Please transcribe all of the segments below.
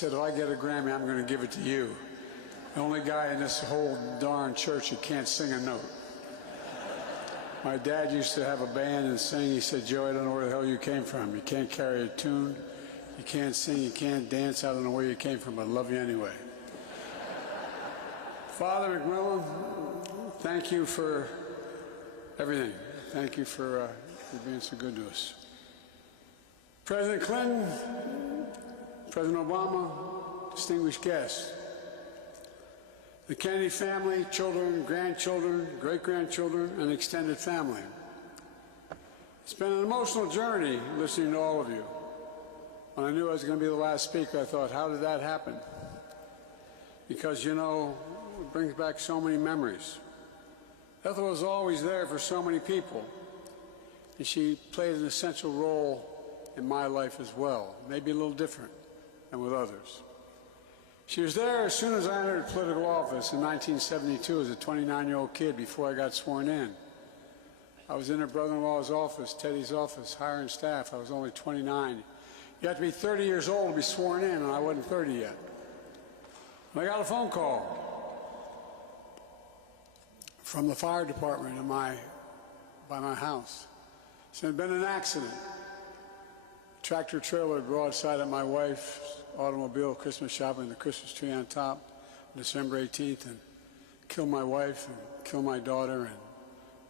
said, if I get a Grammy, I'm going to give it to you. The only guy in this whole darn church who can't sing a note. My dad used to have a band and sing. He said, Joe, I don't know where the hell you came from. You can't carry a tune. You can't sing. You can't dance. I don't know where you came from, but I love you anyway. Father McMillan, thank you for everything. Thank you for being so good to us. President Clinton, President Obama, distinguished guests, the Kennedy family, children, grandchildren, great-grandchildren, and extended family. It's been an emotional journey listening to all of you. When I knew I was going to be the last speaker, I thought, how did that happen? Because, you know, it brings back so many memories. Ethel was always there for so many people, and she played an essential role in my life as well, maybe a little different than with others. She was there as soon as I entered political office in 1972 as a 29-year-old kid before I got sworn in. I was in her brother-in-law's office, Teddy's office, hiring staff. I was only 29. You have to be 30 years old to be sworn in, and I wasn't 30 yet. And I got a phone call from the fire department by my house. So there had been an accident. A tractor trailer broadside at my wife's automobile, Christmas shopping, the Christmas tree on top, December 18th, and killed my wife and killed my daughter, and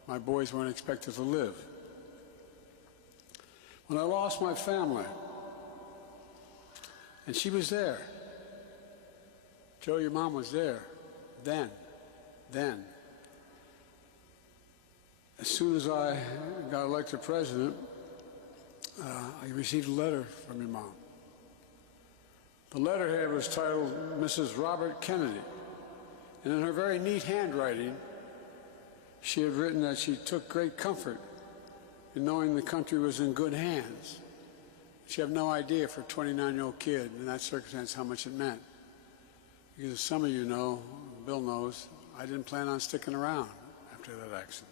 my boys weren't expected to live. When I lost my family, and she was there, Joe, your mom was there, then. As soon as I got elected president, I received a letter from your mom. The letterhead was titled Mrs. Robert Kennedy, and in her very neat handwriting, she had written that she took great comfort in knowing the country was in good hands. She had no idea for a 29-year-old kid in that circumstance how much it meant. Because as some of you know, Bill knows, I didn't plan on sticking around after that accident.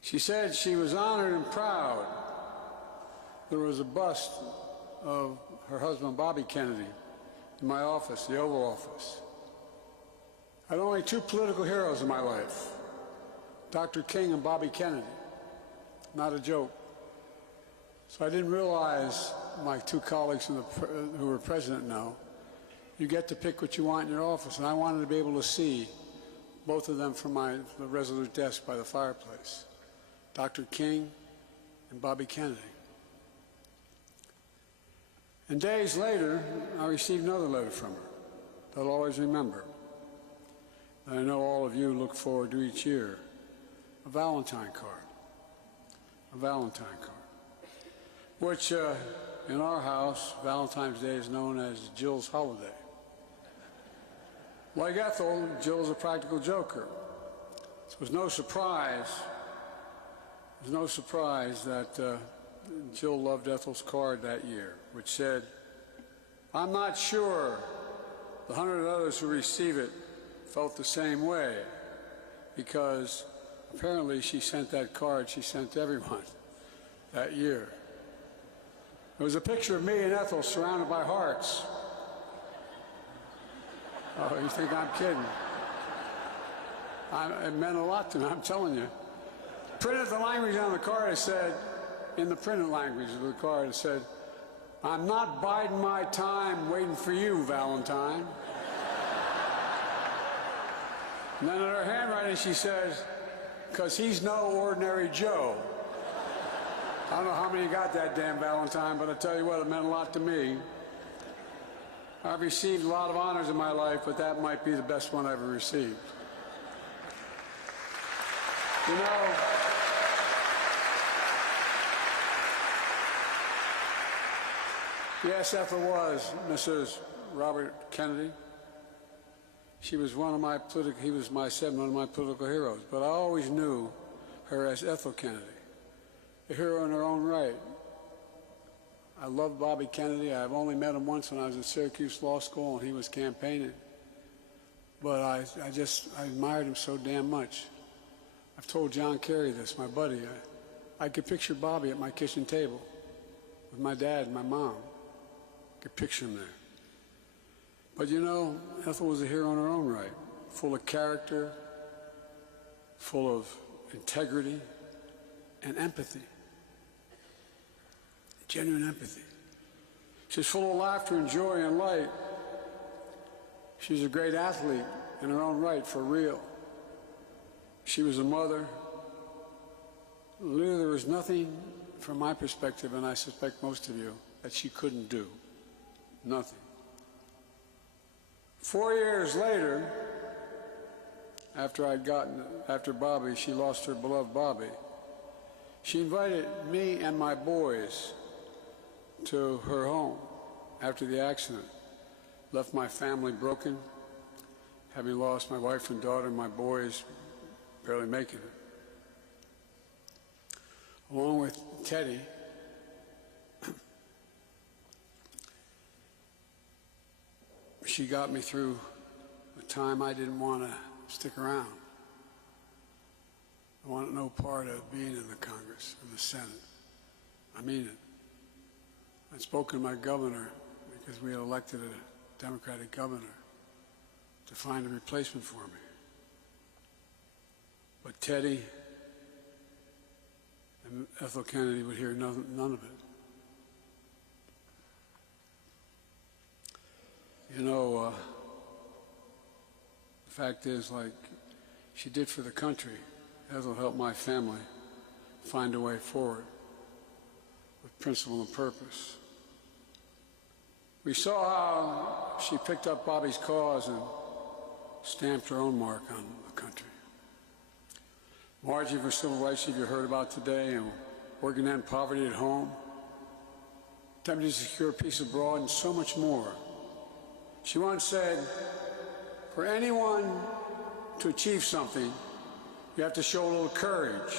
She said she was honored and proud. There was a bust of her husband, Bobby Kennedy, in my office, the Oval Office. I had only two political heroes in my life, Dr. King and Bobby Kennedy. Not a joke. So I didn't realize, my two colleagues who were president know, you get to pick what you want in your office, and I wanted to be able to see both of them from the resolute desk by the fireplace, Dr. King and Bobby Kennedy. And days later, I received another letter from her that I'll always remember. And I know all of you look forward to each year. A Valentine card. A Valentine card. Which, in our house, Valentine's Day is known as Jill's holiday. Like Ethel, Jill's a practical joker. So it was no surprise that Jill loved Ethel's card that year, which said, I'm not sure the 100 others who receive it felt the same way, because apparently she sent that card, she sent to everyone that year. There was a picture of me and Ethel surrounded by hearts. Oh, you think I'm kidding? It meant a lot to me, I'm telling you. Printed the language on the card, it said, in the printed language of the card, it said, I'm not biding my time waiting for you, Valentine. And then in her handwriting she says, because he's no ordinary Joe. I don't know how many got that damn Valentine, but I tell you what, it meant a lot to me. I've received a lot of honors in my life, but that might be the best one I ever received. You know, yes, Ethel was Mrs. Robert Kennedy. She was one of my he was one of my political heroes, but I always knew her as Ethel Kennedy, a hero in her own right. I loved Bobby Kennedy. I've only met him once when I was at Syracuse Law School and he was campaigning. But I admired him so damn much. I've told John Kerry this, my buddy. I could picture Bobby at my kitchen table with my dad and my mom, could picture him there. But you know, Ethel was a hero in her own right, full of character, full of integrity and empathy, genuine empathy. She's full of laughter and joy and light. She's a great athlete in her own right, for real. She was a mother. Literally, there was nothing, from my perspective, and I suspect most of you, that she couldn't do. Nothing. 4 years later, after Bobby, she lost her beloved Bobby, she invited me and my boys to her home after the accident. Left my family broken, having lost my wife and daughter and my boys barely making it. Along with Teddy, she got me through a time I didn't want to stick around. I wanted no part of being in the Congress or the Senate. I mean it. I'd spoken to my governor, because we had elected a Democratic governor, to find a replacement for me. But Teddy and Ethel Kennedy would hear none of it. You know, the fact is, like she did for the country, Ethel helped my family find a way forward with principle and purpose. We saw how she picked up Bobby's cause and stamped her own mark on the country. Marching for civil rights, you heard about today, and working to end poverty at home, attempting to secure peace abroad, and so much more. She once said, for anyone to achieve something, you have to show a little courage.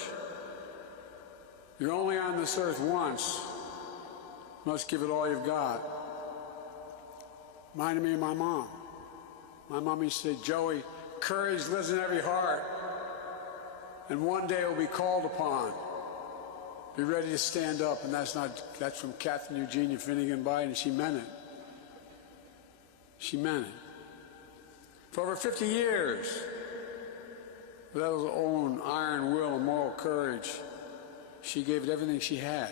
You're only on this earth once. You must give it all you've got. Reminded me of my mom. My mom used to say, Joey, courage lives in every heart, and one day it will be called upon. Be ready to stand up. And that's from Catherine Eugenia Finnegan Biden, and she meant it. She meant it. For over 50 years, with Ethel's own iron will and moral courage, she gave it everything she had.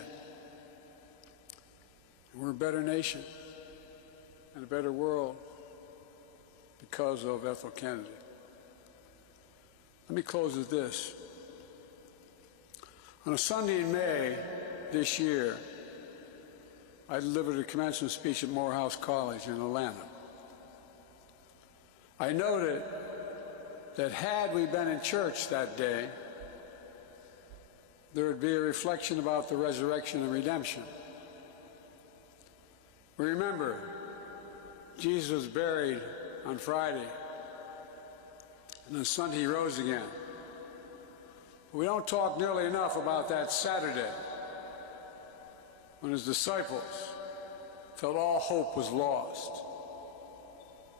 And we're a better nation and a better world because of Ethel Kennedy. Let me close with this. On a Sunday in May this year, I delivered a commencement speech at Morehouse College in Atlanta. I noted that had we been in church that day, there would be a reflection about the resurrection and redemption. We remember Jesus was buried on Friday, and on Sunday he rose again. We don't talk nearly enough about that Saturday when his disciples felt all hope was lost.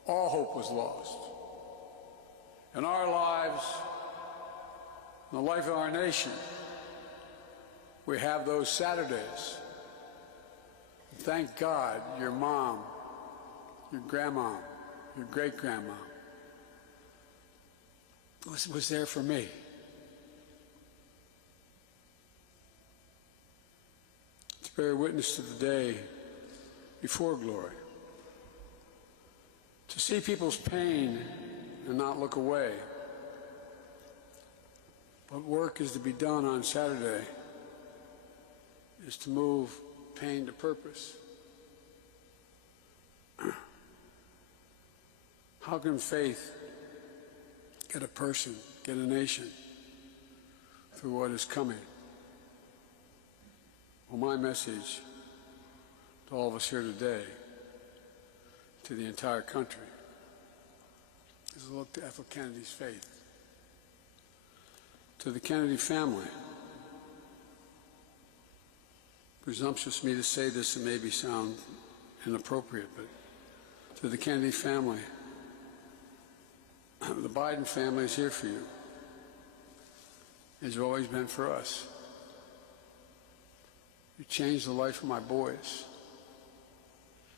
All hope was lost. In our lives, in the life of our nation, we have those Saturdays. Thank God your mom, your grandma, your great-grandma was there for me. To bear witness to the day before glory. To see people's pain and not look away. What work is to be done on Saturday is to move pain to purpose. How can faith get a person, get a nation through what is coming? Well, my message to all of us here today, to the entire country, is a look to Ethel Kennedy's faith. To the Kennedy family, presumptuous of me to say this, it maybe sound inappropriate, but to the Kennedy family, the Biden family is here for you. It's always been for us. You changed the life of my boys.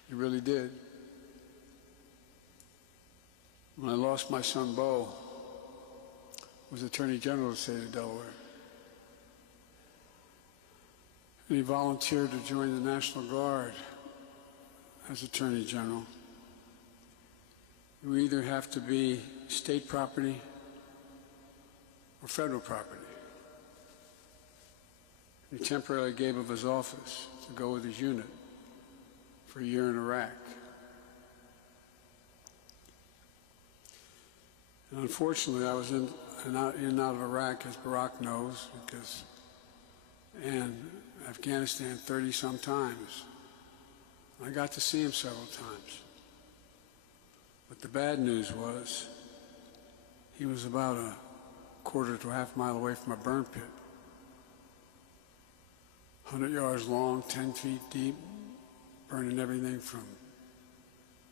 He really did. When I lost my son, Bo, was Attorney General of the state of Delaware. And he volunteered to join the National Guard as Attorney General. You either have to be state property or federal property. He temporarily gave up his office to go with his unit for a year in Iraq. And unfortunately, I was in and out of Iraq, as Barack knows, and Afghanistan 30-some times. I got to see him several times. But the bad news was he was about a quarter to a half mile away from a burn pit. 100 yards long, 10 feet deep, burning everything from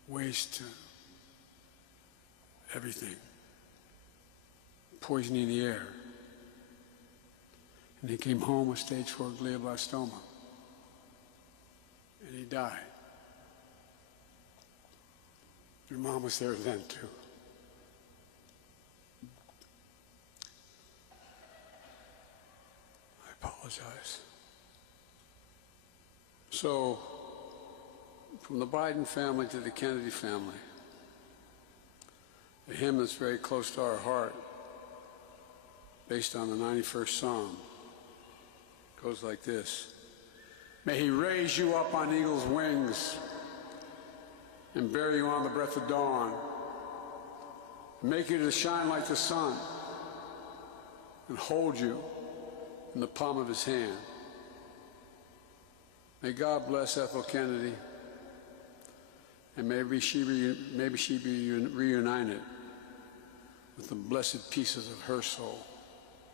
waste to everything, poisoning the air. And he came home with stage 4 glioblastoma, and he died. Your mom was there then, too. I apologize. So, from the Biden family to the Kennedy family, a hymn that's very close to our heart, based on the 91st Psalm, goes like this. May he raise you up on eagle's wings and bear you on the breath of dawn, make you to shine like the sun, and hold you in the palm of his hand. May God bless Ethel Kennedy, and maybe she be reunited with the blessed pieces of her soul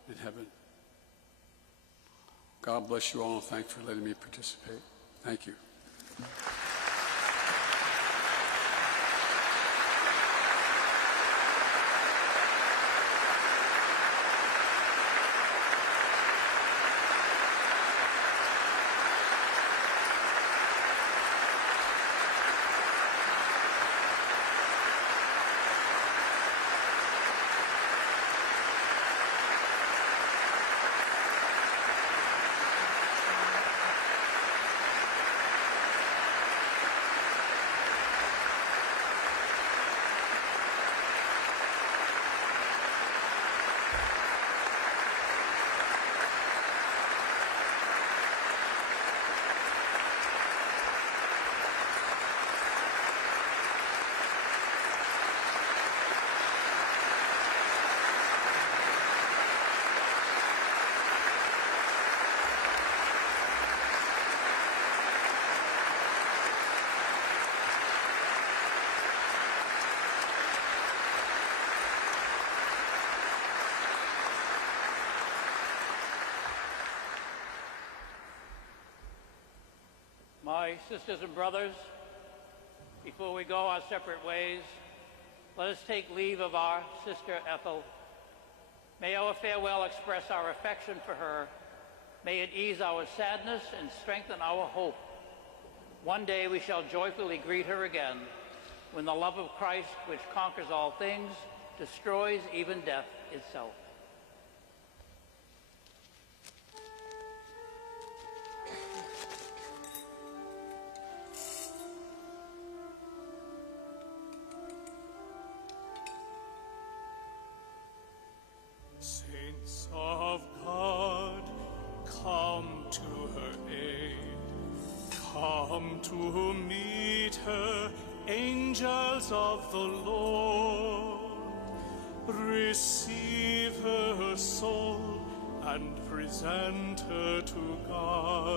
in heaven. God bless you all, and thanks for letting me participate. Thank you. My sisters and brothers, before we go our separate ways, let us take leave of our sister Ethel. May our farewell express our affection for her. May it ease our sadness and strengthen our hope. One day we shall joyfully greet her again, when the love of Christ, which conquers all things, destroys even death itself. Saints of God, come to her aid, come to meet her, angels of the Lord. Receive her soul and present her to God.